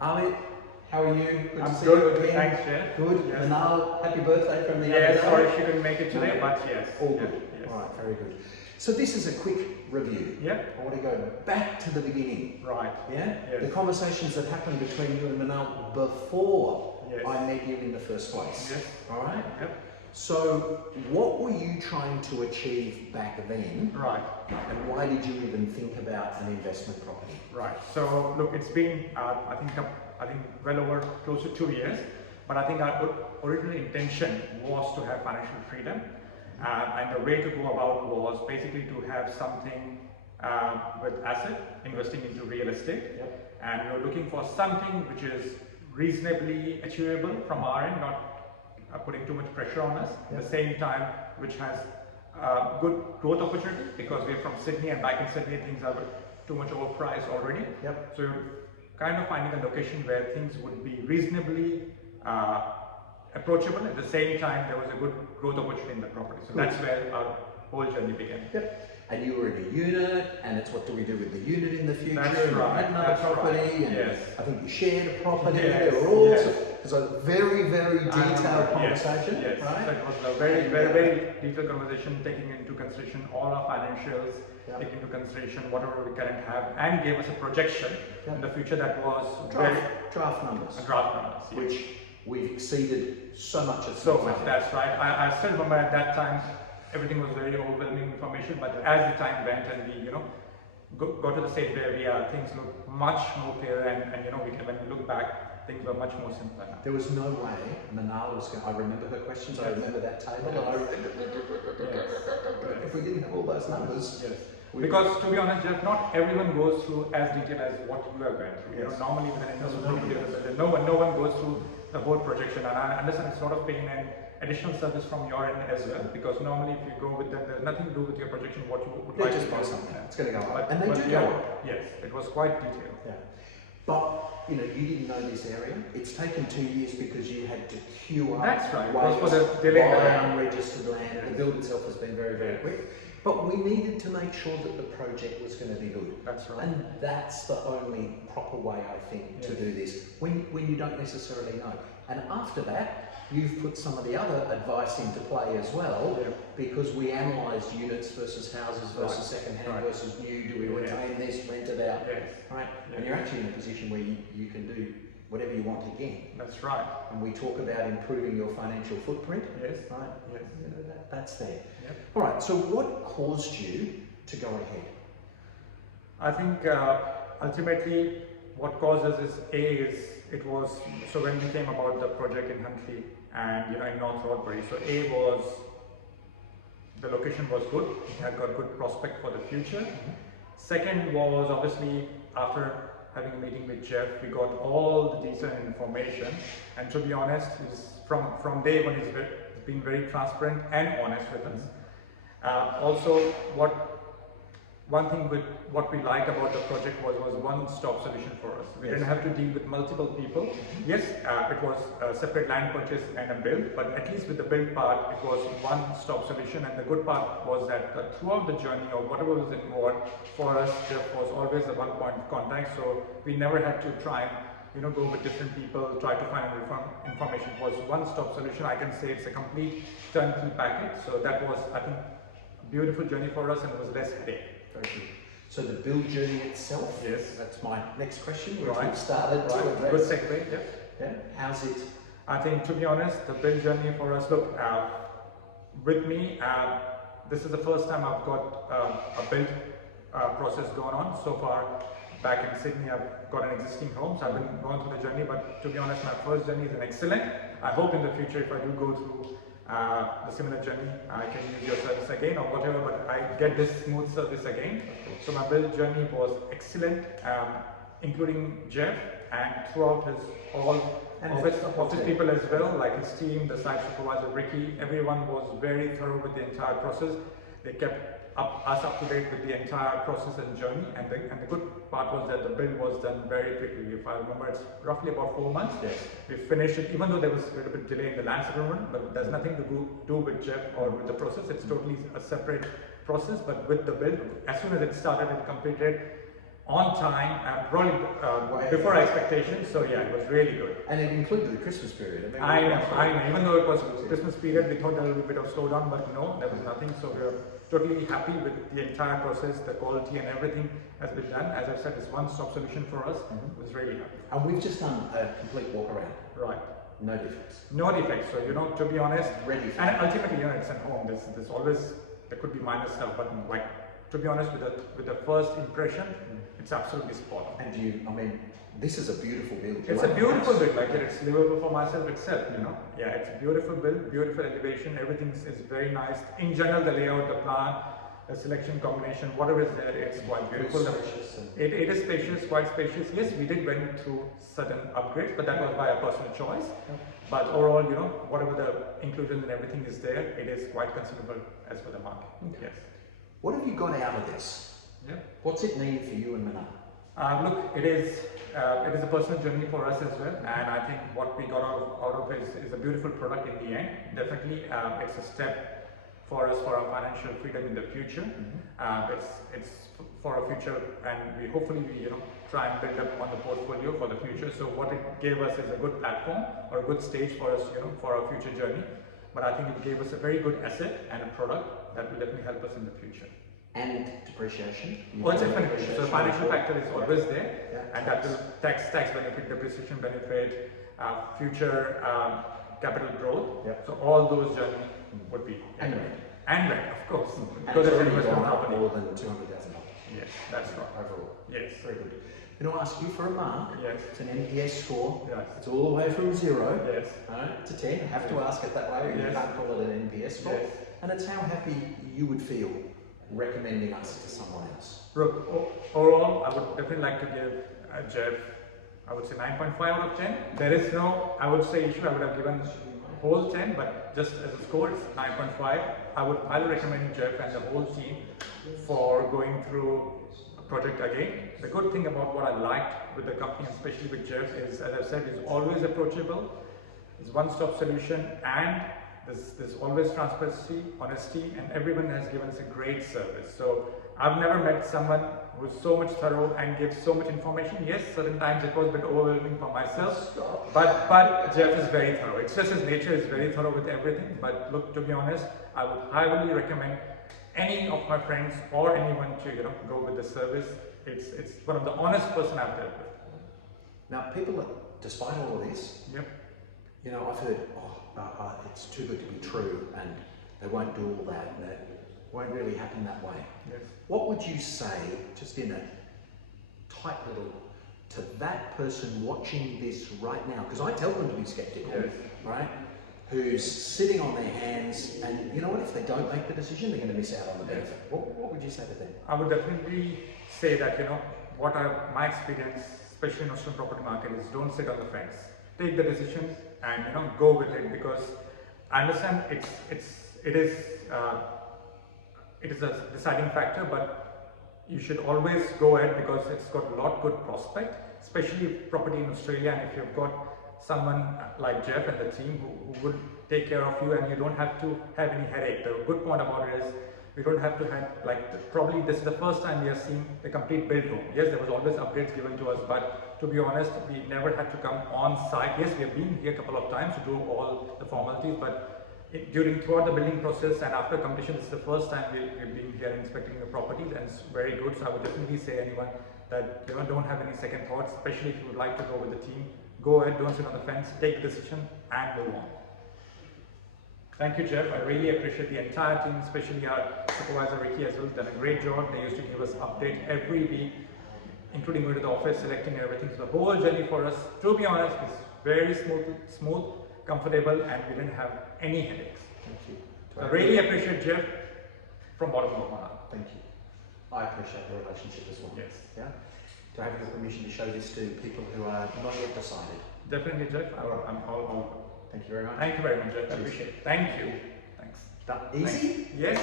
Amit, how are you? Good I'm to see good. you again. Thanks, Jeff. Good. Yes. Minal, happy birthday from the other Yes, day. sorry she couldn't make it today, No. but yes. All Yeah, good. yes. All right, very good. So this is a quick review. Yeah. I want to go back to the beginning. Right. Yeah? Yes. The conversations that happened between you and Minal before Yes. I met you in the first place. Yes. All right? Yep. So what were you trying to achieve back then? Right. And why did you even think about an investment property? Right. So look, it's been I think well over close to 2 years, but I think our original intention was to have financial freedom, and the way to go about was basically to have something with asset investing into real estate. Yep. And we were looking for something which is reasonably achievable from our end, not putting too much pressure on us. At the same time, which has good growth opportunity, because we're from Sydney, and back in Sydney things are too much overpriced already. Yep. So you're kind of finding a location where things would be reasonably approachable. At the same time, there was a good growth opportunity in the property. So that's where our whole journey began. Yep. And you were in a unit, and it's what do we do with the unit in the future? That's and you right, had another that's property, right. and Yes. I think you shared a property. Yes, There were all yes. there's a very, very detailed conversation, yes. right? So it was a very detailed conversation, taking into consideration all our financials, taking into consideration whatever we currently have, and gave us a projection in the future that was Draft numbers, draft numbers, yes. which we've exceeded so much. So much, that's right. I still remember at that time, everything was very overwhelming information, but as the time went and we, got to the stage where we are, things look much more clear, and we can, when we look back, things were much more simpler now. There was no way Minal was going. I remember her questions. I remember that table. And I if we didn't have all those numbers, yes. Because to be honest, Jeff, not everyone goes through as detailed as what you are going through. Yes. Normally with an investment property, no one goes through the whole projection, and I understand it's sort of paying an additional service from your end as well, because normally if you go with them, there's nothing to do with your projection, what you would like to just buy do. something. It's going to go up, But, and they do go up. Yes, it was quite detailed. Yeah. But you didn't know this area. It's taken 2 years because you had to queue up. That's right. Wait, For the delay buy unregistered land. Yes. The build itself has been very, very Yes. quick. But we needed to make sure that the project was going to be good. That's right. And that's the only proper way, I think, to do this, when you don't necessarily know. And after that, you've put some of the other advice into play as well, because we analysed units versus houses versus second-hand versus new. Do we retain this, rent it out? Yes. Right? And you're actually in a position where you can do whatever you want again. That's right. And we talk about improving your financial footprint. Yes. Right? Yes. That's there. Yep. All right, so what caused you to go ahead? I think ultimately what caused us is it was so when we came about the project in Huntley and in North Rodbury. So was the location was good. We had got good prospect for the future. Second was obviously after having a meeting with Jeff, we got all the detailed information, and to be honest, from day one he's been very transparent and honest with us. Also, one thing with what we liked about the project was one-stop solution for us. We didn't have to deal with multiple people. Yes, it was a separate land purchase and a build, but at least with the build part, it was one-stop solution. And the good part was that throughout the journey or whatever was involved, for us, Jeff was always a one point of contact. So we never had to try and go with different people, try to find information. It was one-stop solution. I can say it's a complete turnkey package. So that was, I think, a beautiful journey for us, and it was less headache. Very good. So the build journey itself, yes, that's my next question, which right. we've started to address. Good segue, yeah. How's it? I think, to be honest, the build journey for us, look, with me, this is the first time I've got a build process going on. So far, back in Sydney, I've got an existing home, so I've been going through the journey, but to be honest, my first journey is an excellent. I hope in the future, if I do go through the similar journey, I can use your service again or whatever, but I get this smooth service again. So my build journey was excellent, including Jeff, and throughout his office people as well, like his team, the site supervisor Ricky, everyone was very thorough with the entire process. They kept us up to date with the entire process and journey, and the good part was that the build was done very quickly. If I remember, it's roughly about 4 months. Yes. We finished it, even though there was a little bit delay in the land settlement, but there's nothing to do with Jeff or with the process. It's totally a separate process, but with the build, as soon as it started and completed, on time, and probably before expectations. So yeah, it was really good. And it included the Christmas period. I know. Even though it was Christmas period, we thought there would be a bit of slowdown, but no, there was nothing. So we were totally happy with the entire process, the quality and everything has been done. As I said, it's one-stop solution for us. It was really happy. And we've just done a complete walk around. Right. No defects. No defects. So to be honest, Ready for and ultimately, it's at home. There's always, there could be minor stuff, but like, to be honest, with the first impression, it's absolutely spot on. And this is a beautiful build. It's a beautiful build, like it's livable for myself itself, Yeah, it's a beautiful build, beautiful elevation, everything is very nice. In general, the layout, the plan, the selection combination, whatever is there, it's quite beautiful. It is spacious, quite spacious. Yes, we did went through certain upgrades, but that was by a personal choice. But overall, whatever the inclusions and everything is there, it is quite considerable as for the market. Okay. Yes. What have you got out of this? Yeah. What's it mean for you and Minal? Look, it is a personal journey for us as well, and I think what we got out of it is a beautiful product in the end. Definitely, it's a step for us for our financial freedom in the future. It's for our future, and we hopefully try and build up on the portfolio for the future. So what it gave us is a good platform or a good stage for us, for our future journey. But I think it gave us a very good asset and a product that will definitely help us in the future. And depreciation? Oh, definitely. So the financial factor is always there, and that will tax benefit, depreciation benefit, future capital growth. Yep. So all those journey would be and rent. And rent, of course. Because it's already gone up more than $200,000. Yes, that's right. Overall. Yes. Very good. I'm going to ask you for a mark. Yes. It's an NPS score. Yes. It's all the way from 0 Yes. to 10. I have to ask it that way. Yes. You can't call it an NPS score. Yes. And it's how happy you would feel recommending us to someone else. Look, overall, I would definitely like to give Jeff, I would say 9.5 out of 10. There is no, I would say, issue. I would have given whole 10, but just as a score, it's 9.5. I would highly recommend Jeff and the whole team for going through a project again. The good thing about what I liked with the company, especially with Jeff, is, as I said, is always approachable. It's one-stop solution, and there's always transparency, honesty, and everyone has given us a great service. So I've never met someone who's so much thorough and gives so much information. Yes, certain times it was a bit overwhelming for myself, but Jeff is very thorough. It's just his nature is very thorough with everything. But look, to be honest, I would highly recommend any of my friends or anyone to go with the service. It's one of the honest person I've dealt with. Now, people, despite all of this, yep. I've heard, it's too good to be true, and they won't do all that, and it won't really happen that way. Yes. What would you say, just in a tight little, to that person watching this right now? Because I tell them to be skeptical, yes. right? Who's sitting on their hands, and you know what? If they don't make the decision, they're going to miss out on the benefit. What would you say to them? I would definitely say that my experience, especially in Australian property market, is don't sit on the fence. Take the decision and go with it, because I understand it is a deciding factor, but you should always go ahead because it's got a lot good prospect, especially property in Australia, and if you've got someone like Jeff and the team who would take care of you, and you don't have to have any headache. The good point about it is we don't have to have, probably this is the first time we are seeing the complete build home. Yes, there was always upgrades given to us, but to be honest, we never had to come on site. Yes, we have been here a couple of times to do all the formalities, but throughout the building process and after completion, this is the first time we've been here inspecting the properties, and it's very good. So I would definitely say anyone that don't have any second thoughts, especially if you would like to go with the team, go ahead, don't sit on the fence, take the decision and move on. Thank you, Jeff. I really appreciate the entire team, especially our supervisor Ricky as well. Done a great job. They used to give us update every week, including going to the office, selecting everything. So the whole journey for us, to be honest, is very smooth, comfortable, and we didn't have any headaches. Thank you. So I really appreciate Jeff from bottom of my heart. Thank you. I appreciate the relationship as well. Yes. Yeah. To have your permission to show this to people who are not yet decided. Definitely, Jeff. I'm all. Thank you very much. Thank you very much, Jeff. I appreciate it. Thank you. Thanks. Easy? Yes.